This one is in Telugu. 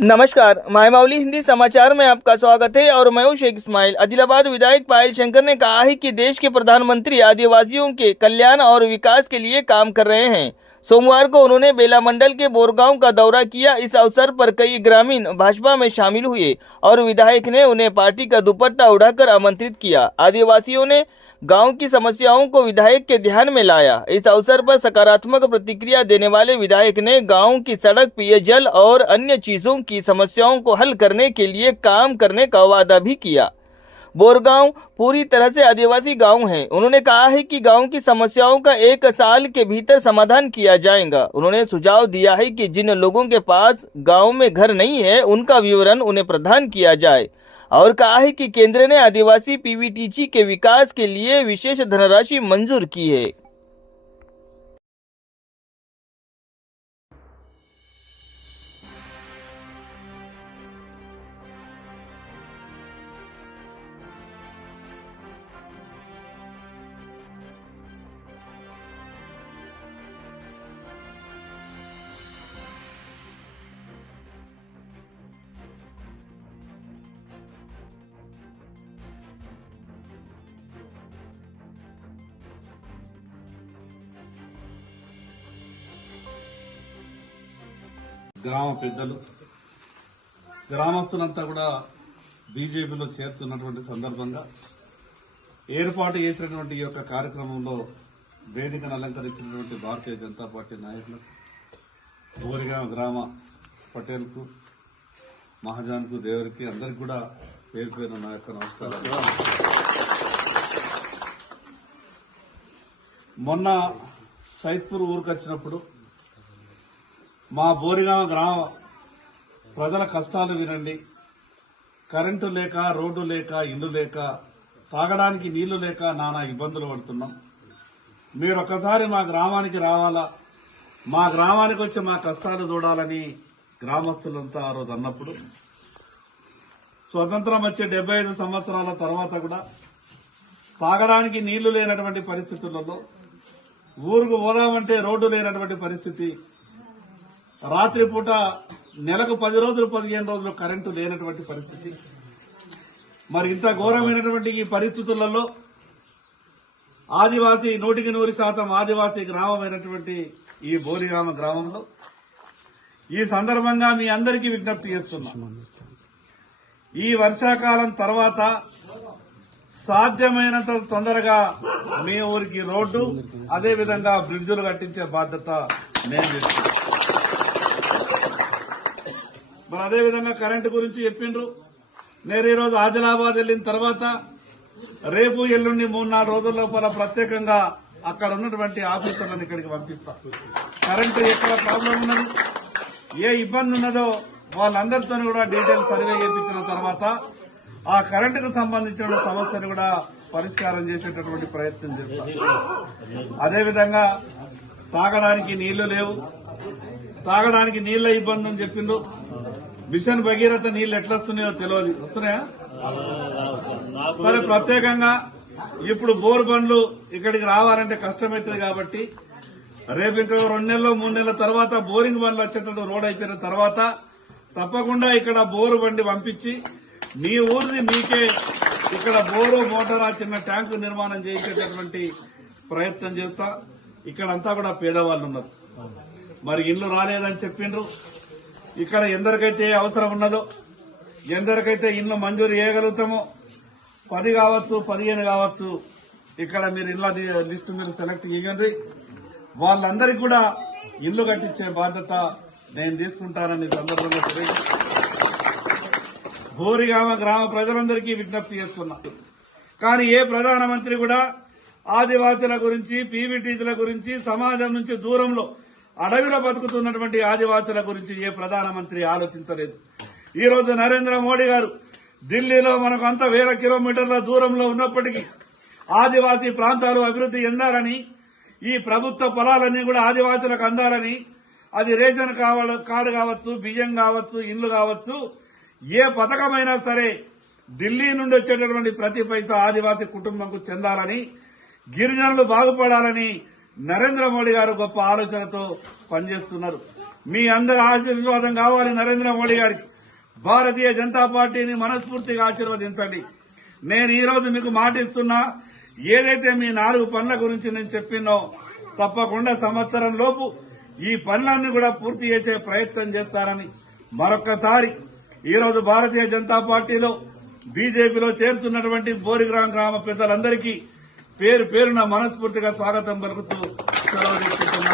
नमस्कार, मायमावली हिंदी समाचार में आपका स्वागत है और मैं हूं शेख इस्माइल। आदिलाबाद विधायक पायल शंकर ने कहा है कि देश के प्रधानमंत्री आदिवासियों के कल्याण और विकास के लिए काम कर रहे हैं। सोमवार को उन्होंने बेला मंडल के बोरगांव का दौरा किया। इस अवसर पर कई ग्रामीण भाजपा में शामिल हुए और विधायक ने उन्हें पार्टी का दुपट्टा उड़ाकर आमंत्रित किया। आदिवासियों ने गांव की समस्याओं को विधायक के ध्यान में लाया। इस अवसर पर सकारात्मक प्रतिक्रिया देने वाले विधायक ने गांव की सड़क, पेयजल और अन्य चीजों की समस्याओं को हल करने के लिए काम करने का वादा भी किया। बोरगांव पूरी तरह से आदिवासी गांव है। उन्होंने कहा है कि गांव की समस्याओं का 1 साल के भीतर समाधान किया जाएगा। उन्होंने सुझाव दिया है कि जिन लोगों के पास गांव में घर नहीं है, उनका विवरण उन्हें प्रदान किया जाए और कहा है कि केंद्र ने आदिवासी पीवीटीजी के विकास के लिए विशेष धनराशि मंजूर की है। గ్రామ పెద్దలు గ్రామస్తులంతా కూడా బీజేపీలో చేరుతున్నటువంటి సందర్భంగా ఏర్పాటు చేసినటువంటి ఈ యొక్క కార్యక్రమంలో వేదికను అలంకరించినటువంటి భారతీయ జనతా పార్టీ నాయకులు, బోరిగాం గ్రామ పటేల్కు, మహాజాన్కు, దేవరికి అందరికి కూడా పేరు పేరు నా యొక్క నమస్కారాలు. మొన్న సైద్పూర్ ఊరికి వచ్చినప్పుడు మా బోరిగాం గ్రామ ప్రజల కష్టాలు వినండి. కరెంటు లేక, రోడ్డు లేక, ఇల్లు లేక, తాగడానికి నీళ్లు లేక నానా ఇబ్బందులు పడుతున్నాం. మీరు ఒక్కసారి మా గ్రామానికి రావాలా, మా గ్రామానికి వచ్చి మా కష్టాలు చూడాలని గ్రామస్తులంతా ఆ రోజు అన్నప్పుడు, స్వతంత్రం వచ్చే 75 సంవత్సరాల తర్వాత కూడా తాగడానికి నీళ్లు లేనటువంటి పరిస్థితులలో, ఊరుకు పోదామంటే రోడ్డు లేనటువంటి పరిస్థితి, రాత్రిపూట నెలకు 10 రోజులు 15 రోజులు కరెంటు లేనటువంటి పరిస్థితి. మరి ఇంత ఘోరమైనటువంటి ఈ పరిస్థితులలో ఆదివాసీ 100% ఆదివాసీ గ్రామమైనటువంటి ఈ బోరిగామ గ్రామంలో ఈ సందర్భంగా మీ అందరికీ విజ్ఞప్తి చేస్తున్నాం. ఈ వర్షాకాలం తర్వాత సాధ్యమైనంత తొందరగా మీ ఊరికి రోడ్డు, అదేవిధంగా బ్రిడ్జులు కట్టించే బాధ్యత నేను చేస్తున్నాను. మరి అదేవిధంగా కరెంటు గురించి చెప్పిండ్రు. నేను ఈరోజు ఆదిలాబాద్ వెళ్లిన తర్వాత రేపు ఎల్లుండి 3-4 రోజుల లోపల ప్రత్యేకంగా అక్కడ ఉన్నటువంటి ఆఫీసర్లను ఇక్కడికి పంపిస్తా. కరెంటు ఎక్కడ ప్రాబ్లం ఉన్నది, ఏ ఇబ్బంది ఉన్నదో వాళ్ళందరితో కూడా డీటెయిల్ సర్వే చేయించిన తర్వాత ఆ కరెంటుకు సంబంధించిన సమస్యను కూడా పరిష్కారం చేసేటటువంటి ప్రయత్నం చేస్తా. అదేవిధంగా తాగడానికి నీళ్లు లేవు, తాగడానికి నీళ్ల ఇబ్బంది అని చెప్పిండు. మిషన్ భగీరథ నీళ్లు ఎట్లా వస్తున్నాయో తెలియదు, వస్తున్నాయా? మరి ప్రత్యేకంగా ఇప్పుడు బోర్ బండ్లు ఇక్కడికి రావాలంటే కష్టమవుతుంది కాబట్టి రేపు ఇంకా 2 నెలలు 3 నెలల తర్వాత బోరింగ్ బండ్లు వచ్చేటట్టు రోడ్ అయిపోయిన తర్వాత తప్పకుండా ఇక్కడ బోరు బండి పంపించి మీ ఊరిది మీకే ఇక్కడ బోరు, మోటార్, చిన్న ట్యాంకు నిర్మాణం చేసేటటువంటి ప్రయత్నం చేస్తా. ఇక్కడంతా కూడా పేదవాళ్ళు ఉన్నారు. మరి ఇల్లు రాలేదని చెప్పిండ్రు. ఇక్కడ ఎందరికైతే అవసరం ఉన్నదో, ఎందరికైతే ఇల్లు మంజూరు చేయగలుగుతామో 10 కావచ్చు, 15 కావచ్చు, ఇక్కడ మీరు ఇళ్ళ లిస్టు మీరు సెలెక్ట్ చేయండి. వాళ్ళందరికీ కూడా ఇల్లు కట్టించే బాధ్యత నేను తీసుకుంటానని సందర్భంగా బోరిగామ గ్రామ ప్రజలందరికీ విజ్ఞప్తి చేస్తున్నా. కానీ ఏ ప్రధానమంత్రి కూడా ఆదివాసీల గురించి, పీవీటీల గురించి, సమాజం నుంచి దూరంలో అడవిలో బతుకుతున్నటువంటి ఆదివాసుల గురించి ఏ ప్రధానమంత్రి ఆలోచించలేదు. ఈ రోజు నరేంద్ర మోడీ గారు ఢిల్లీలో మనకు అంత 1000 కిలోమీటర్ల దూరంలో ఉన్నప్పటికీ ఆదివాసీ ప్రాంతాలు అభివృద్ధి చెందాలని, ఈ ప్రభుత్వ పొలాలన్నీ కూడా ఆదివాసులకు అందాలని, అది రేషన్ కార్డు కావచ్చు, బియ్యం కావచ్చు, ఇండ్లు కావచ్చు, ఏ పథకమైనా సరే ఢిల్లీ నుండి వచ్చేటటువంటి ప్రతి పైసా ఆదివాసీ కుటుంబంకు చెందాలని, గిరిజనులు బాగుపడాలని నరేంద్ర మోడీ గారు గొప్ప ఆలోచనతో పనిచేస్తున్నారు. మీ అందరి ఆశీర్వాదం కావాలి నరేంద్ర మోడీ గారికి. భారతీయ జనతా పార్టీని మనస్ఫూర్తిగా ఆశీర్వదించండి. నేను ఈ రోజు మీకు మాటిస్తున్నా, ఏదైతే మీ 4 పనుల గురించి నేను చెప్పినో తప్పకుండా సంవత్సరం లోపు ఈ పనులన్నీ కూడా పూర్తి చేసే ప్రయత్నం చేస్తారని మరొక్కసారి ఈ రోజు భారతీయ జనతా పార్టీలో బీజేపీలో చేరుతున్నటువంటి బోరిగ్రామ్ గ్రామ పెద్దలందరికీ పేరు పేరున మనస్ఫూర్తిగా స్వాగతం పలుకుతూ సెలవు తీసుకుంటున్నాను.